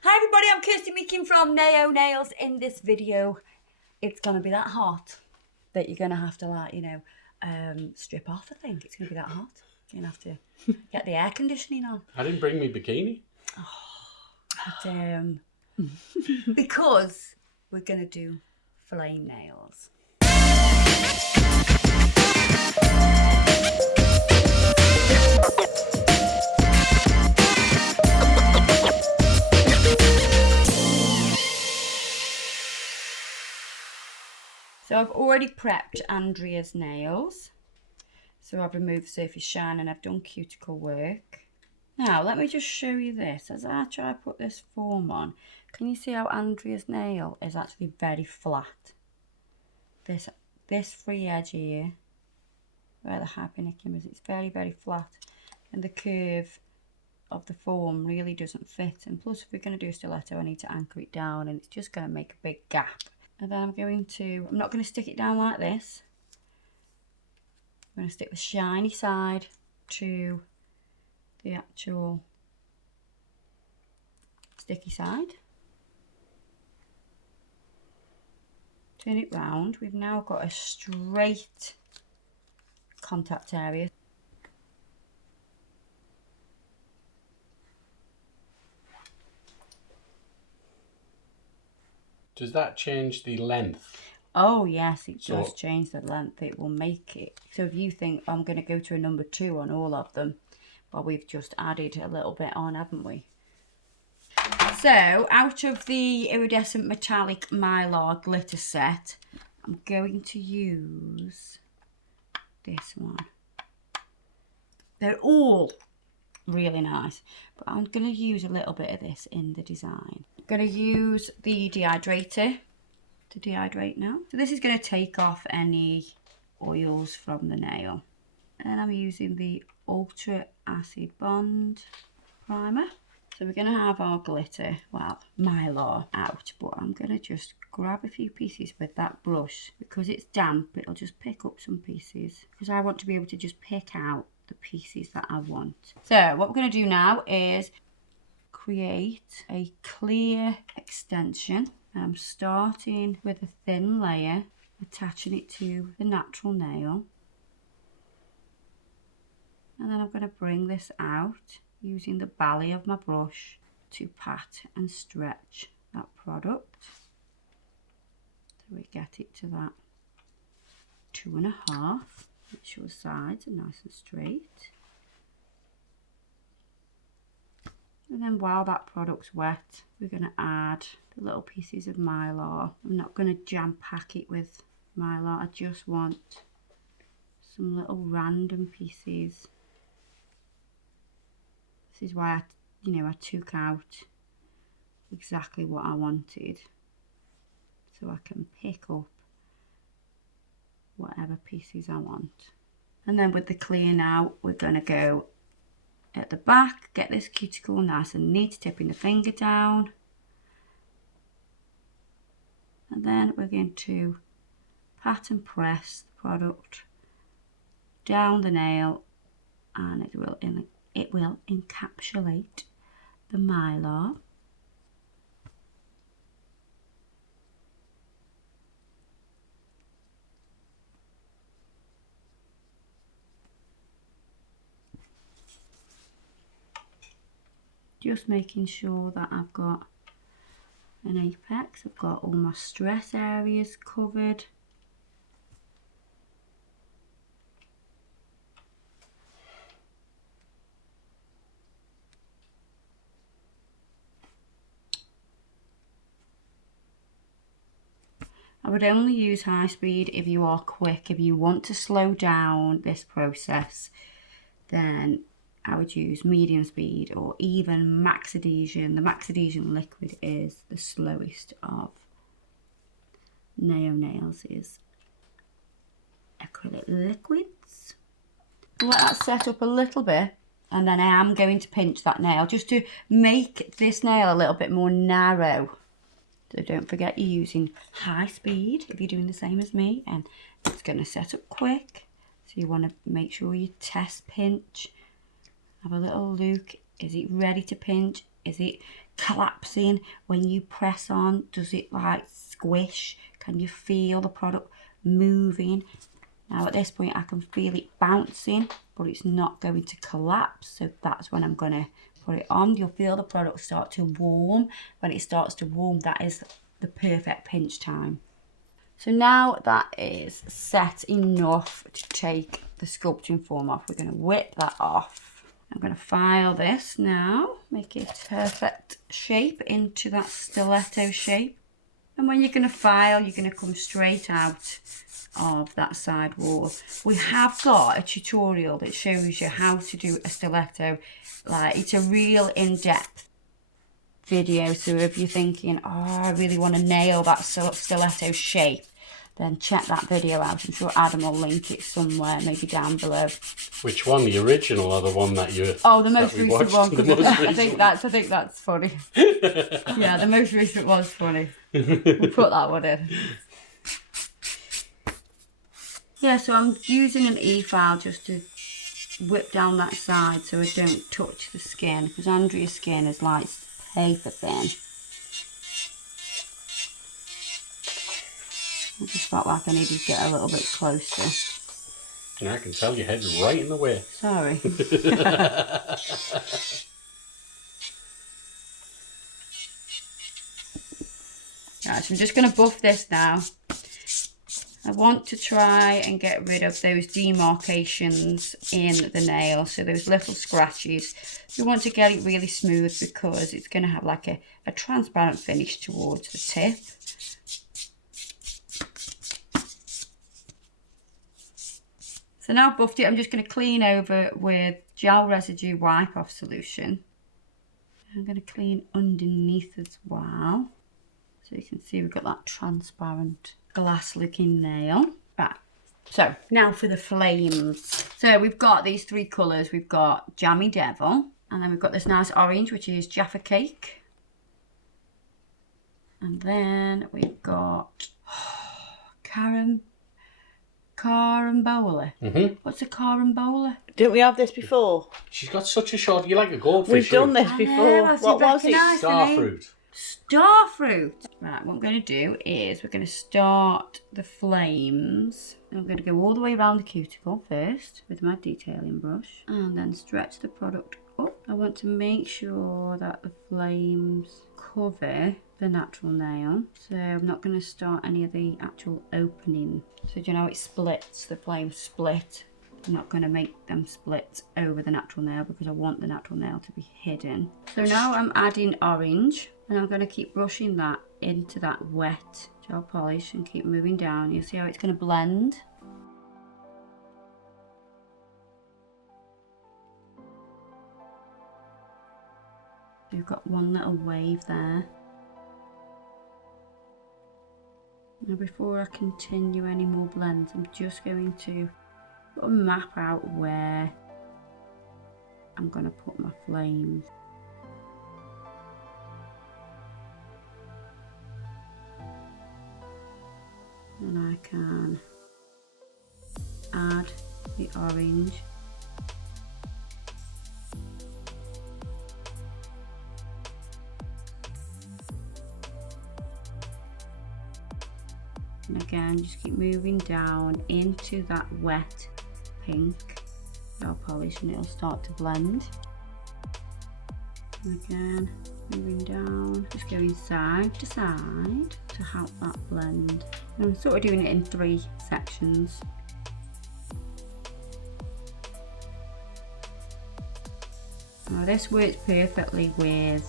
Hi everybody, I'm Kirsty Meakin from Nao Nails. In this video, it's going to be that hot that you're going to have to strip off, I think. It's going to be that hot. You're going to have to get the air conditioning on. I didn't bring me bikini. But, because we're going to do fillet nails. So I've already prepped Andrea's nails. So I've removed surface shine and I've done cuticle work. Now let me just show you this. As I try to put this form on, can you see how Andrea's nail is actually very flat? This free edge here, where the hypernicum is, it's very, very flat. And the curve of the form really doesn't fit. And plus, if we're going to do a stiletto, I need to anchor it down and it's just going to make a big gap. And then I'm not going to stick it down like this. I'm going to stick the shiny side to the actual sticky side. Turn it round. We've now got a straight contact area. Does that change the length? Oh yes, it does change the length. It will make it. So if you think I'm going to go to a number 2 on all of them, well, we've just added a little bit on, haven't we? So out of the iridescent metallic mylar glitter set, I'm going to use this one. They're all really nice, but I'm going to use a little bit of this in the design. I'm going to use the dehydrator to dehydrate now. So this is going to take off any oils from the nail. And I'm using the Ultra Acid Bond primer. So we're going to have our glitter, well, mylar out, but I'm going to just grab a few pieces with that brush. Because it's damp, it'll just pick up some pieces, because I want to be able to just pick out the pieces that I want. So what we're going to do now is create a clear extension. I'm starting with a thin layer, attaching it to the natural nail. And then I'm going to bring this out using the belly of my brush to pat and stretch that product. So we get it to that 2.5. Make sure the sides are nice and straight. And then while that product's wet, we're going to add the little pieces of mylar. I'm not going to jam pack it with mylar. I just want some little random pieces. This is why I took out exactly what I wanted, so I can pick up whatever pieces I want. And then with the clear now, we're going to go at the back, get this cuticle nice and neat, tipping the finger down. And then we're going to pat and press the product down the nail, and it will encapsulate the mylar. Just making sure that I've got an apex, I've got all my stress areas covered. I would only use high speed if you are quick. If you want to slow down this process, then I would use medium speed or even max adhesion. The max adhesion liquid is the slowest of Nao Nails' acrylic liquids. Let that set up a little bit, and then I am going to pinch that nail just to make this nail a little bit more narrow. So don't forget you're using high speed if you're doing the same as me, and it's going to set up quick. So you want to make sure you test pinch. Have a little look. Is it ready to pinch? Is it collapsing when you press on? Does it like squish? Can you feel the product moving? Now at this point I can feel it bouncing, but it's not going to collapse. So that's when I'm going to put it on. You'll feel the product start to warm. When it starts to warm, that is the perfect pinch time. So now that is set enough to take the sculpting form off. We're going to whip that off. I'm going to file this now, make it a perfect shape into that stiletto shape. And when you're going to file, you're going to come straight out of that side wall. We have got a tutorial that shows you how to do a stiletto. Like, it's a real in-depth video, so if you're thinking, oh, I really want to nail that stiletto shape, then check that video out. I'm sure Adam will link it somewhere, maybe down below. Which one, the original or the one that you? Oh, the most recent watched, one. I think recent that's funny. Yeah, the most recent one's funny. We'll put that one in. Yeah, so I'm using an E-file just to whip down that side so I don't touch the skin, because Andrea's skin is like paper thin. I just felt like I needed to get a little bit closer. Yeah, I can tell your head's right in the way. Sorry. Right, so I'm just going to buff this now. I want to try and get rid of those demarcations in the nail, so those little scratches. We want to get it really smooth because it's going to have like a transparent finish towards the tip. So now I've buffed it, I'm just going to clean over with gel residue wipe off solution. I'm going to clean underneath as well. So you can see we've got that transparent glass looking nail. Right, so now for the flames. So we've got these three colours. We've got Jammy Devil, and then we've got this nice orange, which is Jaffa Cake. And then we've got Carambola. What's a carambola? Didn't we have this before? She's got such a short. You like a goldfish. We've done root. this before. What was it? Starfruit. Starfruit. Right, what I'm going to do is we're going to start the flames. I'm going to go all the way around the cuticle first with my detailing brush, and then stretch the product up. I want to make sure that the flames cover the natural nail, so I'm not going to start any of the actual opening. So do you know it splits, the flames split? I'm not going to make them split over the natural nail because I want the natural nail to be hidden. So now I'm adding orange, and I'm going to keep brushing that into that wet gel polish and keep moving down. You'll see how it's going to blend. You've got one little wave there. Now before I continue any more blends, I'm just going to map out where I'm going to put my flames. And I can add the orange. And again, just keep moving down into that wet pink gel polish and it'll start to blend. And again, moving down, just going side to side to help that blend. And I'm sort of doing it in 3 sections. Now this works perfectly with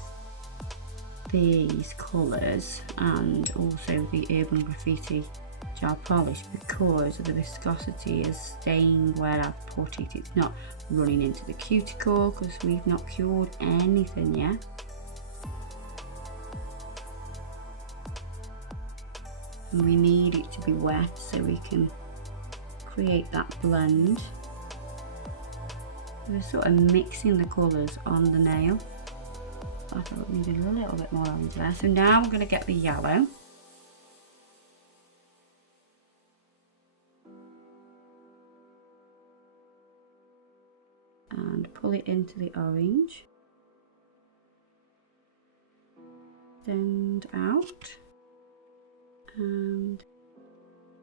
these colours and also the Urban Graffiti gel polish because the viscosity is staying where I've put it. It's not running into the cuticle because we've not cured anything yet. And we need it to be wet so we can create that blend. We're sort of mixing the colours on the nail. I thought we needed a little bit more orange there. So now we're going to get the yellow. And pull it into the orange. extend out and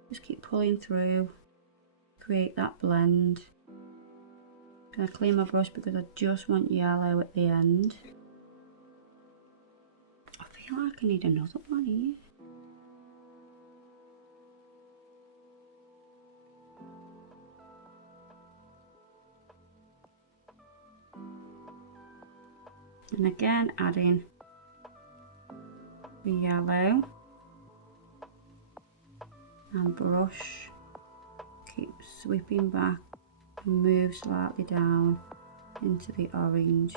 just keep pulling through, create that blend. I'm going to clean my brush because I just want yellow at the end. I feel like I need another one here. And again adding the yellow and brush, keep sweeping back and move slightly down into the orange,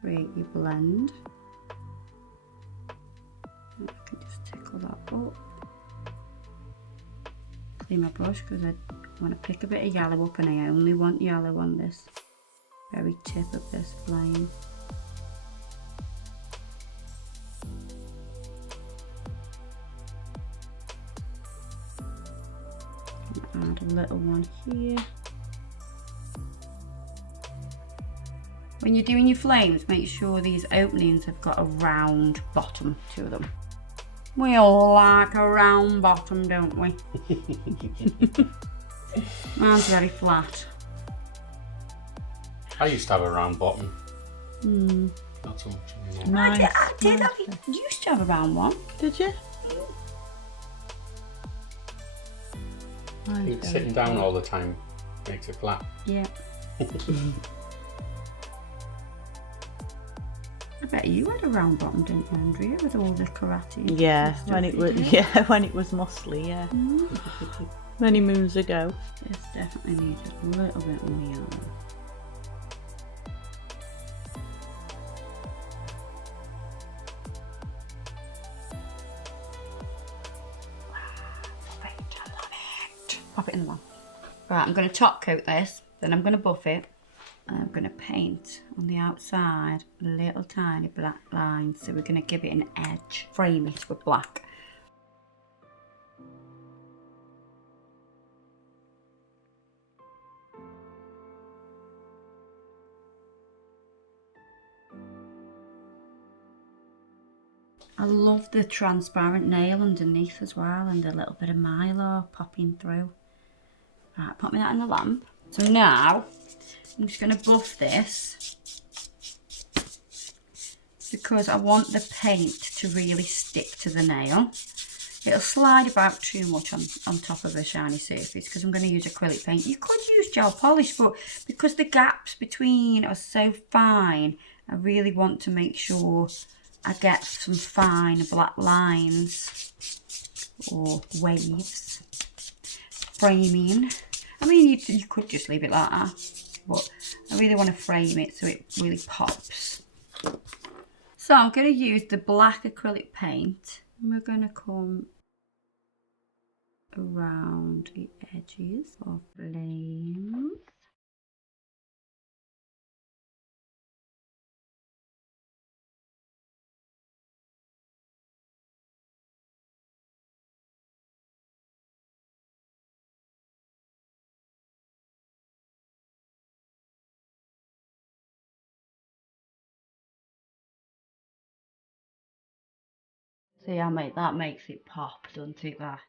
create your blend. And I can just tickle that up, clean my brush because I want to pick a bit of yellow up and I only want yellow on this very tip of this flame. Add a little one here. When you're doing your flames, make sure these openings have got a round bottom to them. We all like a round bottom, don't we? Mine's very flat. I used to have a round bottom. Not so much anymore. I did. I used to have a round one. Did you? I think sitting down all the time makes it flat. Yeah. I bet you had a round bottom, didn't you, Andrea, with all the karate? Yeah, stuff when it you was did? when it was muscly, yeah. Many moons ago. This definitely needs a little bit more yellow. Pop it in the one. Right, I'm going to top coat this, then I'm going to buff it, and I'm going to paint on the outside little tiny black lines, so we're going to give it an edge, frame it with black. I love the transparent nail underneath as well, and a little bit of mylar popping through. Right, pop me that in the lamp. So now, I'm just going to buff this because I want the paint to really stick to the nail. It'll slide about too much on top of a shiny surface because I'm going to use acrylic paint. You could use gel polish, but because the gaps between are so fine, I really want to make sure I get some fine black lines or waves framing. I mean, you could just leave it like that, but I really want to frame it so it really pops. So I'm going to use the black acrylic paint, and we're going to come around the edges of flames. See how that makes it pop, doesn't it, that?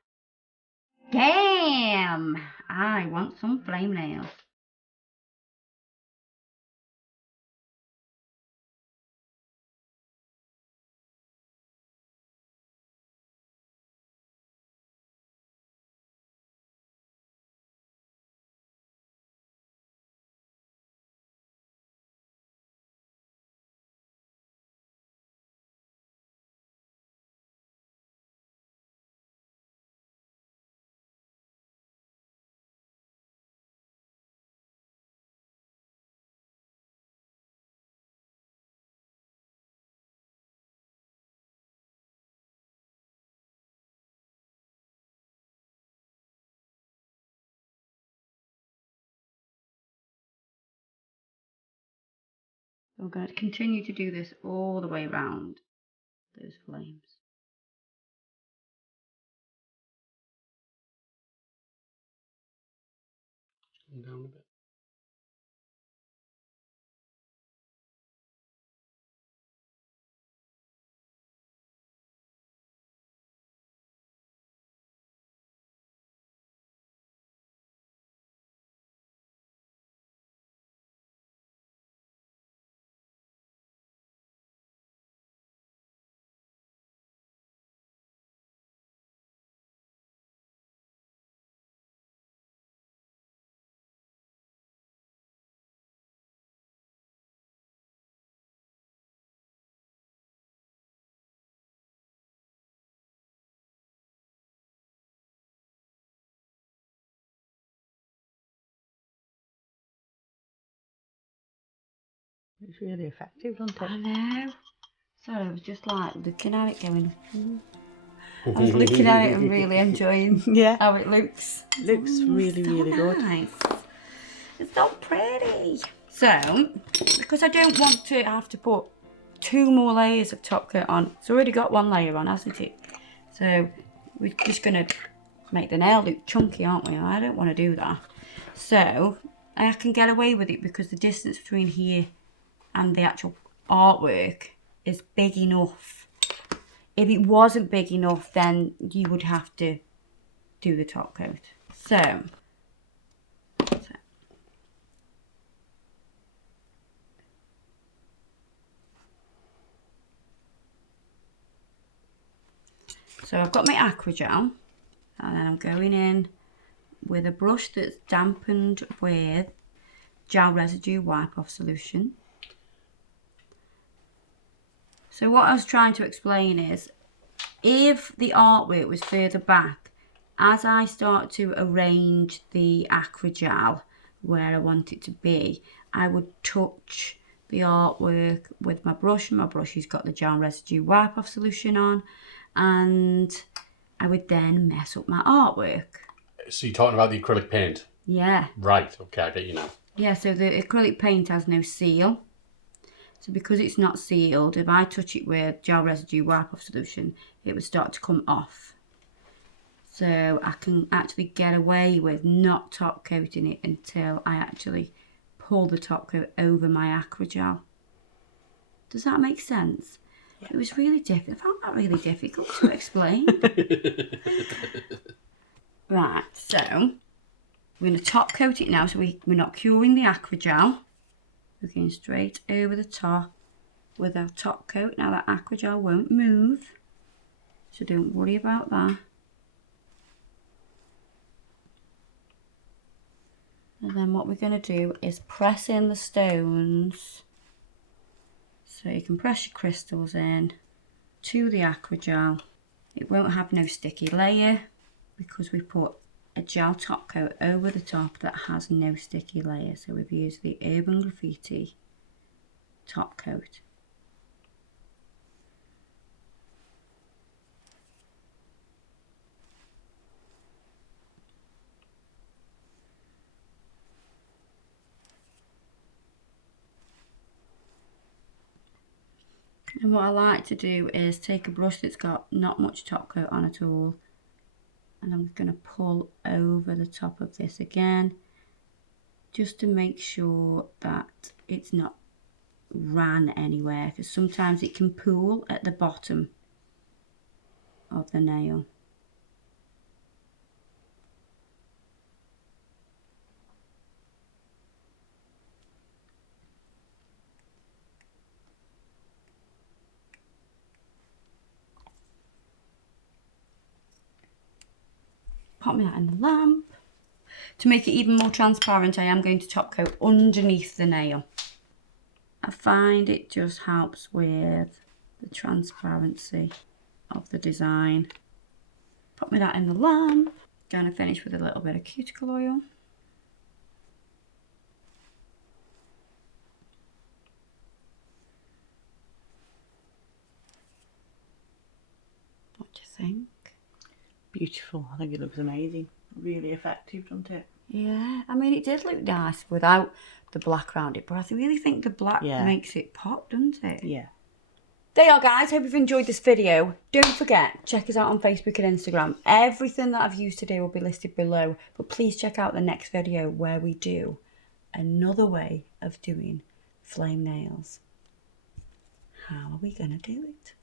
Damn! I want some flame nails. We're going to continue to do this all the way around those flames. Come down a bit. It's really effective, doesn't I it? know. Sorry, I was just like looking at it going, I was looking at it and really enjoying Yeah. how it looks. Looks really, so really good. nice. It's so pretty. So, because I don't want to have to put 2 more layers of top coat on, it's already got 1 layer on, hasn't it? So, we're just going to make the nail look chunky, aren't we? I don't want to do that. So, I can get away with it because the distance between here and the actual artwork is big enough. If it wasn't big enough, then you would have to do the top coat. So I've got my Aquagel, and then I'm going in with a brush that's dampened with gel residue wipe off solution. So what I was trying to explain is, if the artwork was further back, as I start to arrange the Aquagel where I want it to be, I would touch the artwork with my brush, and my brush has got the gel residue wipe off solution on, and I would then mess up my artwork. So you're talking about the acrylic paint? Yeah. Right, okay, I get you now. Yeah, so the acrylic paint has no seal. So because it's not sealed, if I touch it with gel residue wipe off solution, it would start to come off. So I can actually get away with not top coating it until I actually pull the top coat over my Aquagel. Does that make sense? Yeah. It was really difficult. I found that really difficult to explain. Right, so we're going to top coat it now. So we're not curing the Aquagel. We're going straight over the top with our top coat. Now that Aquagel won't move, so don't worry about that. And then what we're going to do is press in the stones. So you can press your crystals in to the Aquagel. It won't have no sticky layer because we put a gel top coat over the top that has no sticky layer. So we've used the Urban Graffiti top coat. And what I like to do is take a brush that's got not much top coat on at all, and I'm going to pull over the top of this again, just to make sure that it's not ran anywhere, because sometimes it can pool at the bottom of the nail. Pop me that in the lamp. To make it even more transparent, I am going to top coat underneath the nail. I find it just helps with the transparency of the design. Pop me that in the lamp. Going to finish with a little bit of cuticle oil. What do you think? Beautiful. I think it looks amazing. Really effective, doesn't it? Yeah, I mean, it did look nice without the black around it, but I really think the black makes it pop, doesn't it? Yeah. There you are, guys. Hope you've enjoyed this video. Don't forget, check us out on Facebook and Instagram. Everything that I've used today will be listed below, but please check out the next video where we do another way of doing flame nails. How are we going to do it?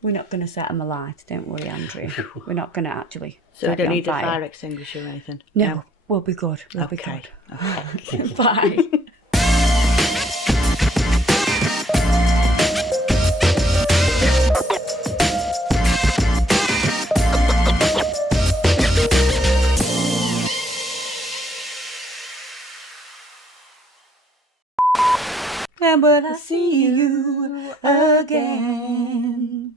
We're not going to set them alight, don't worry, Andrew. We're not going to actually. So we don't need a fire extinguisher or anything? No, we'll be good. We'll be good. Okay. Bye. When will I see you again?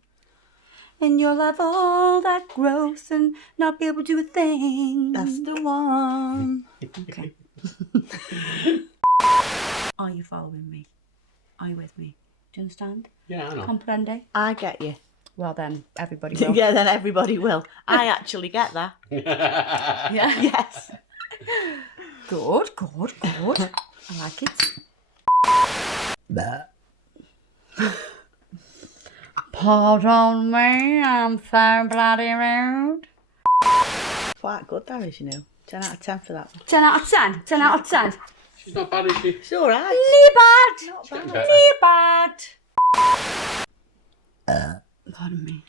And you'll have all that growth and not be able to do a thing. That's the one. Okay. Are you following me? Are you with me? Do you understand? Yeah, I know. Comprende? I get you. Well then, everybody will. Yeah, then everybody will. I actually get that. Yeah. Yes. Good. I like it. Pardon me, I'm so bloody rude. Quite good, that is, you know. 10 out of 10 for that one. 10 out of 10. 10 out of 10. She's not bad, is she? It's alright. Lee bad. Getting better. Lee bad. Pardon me.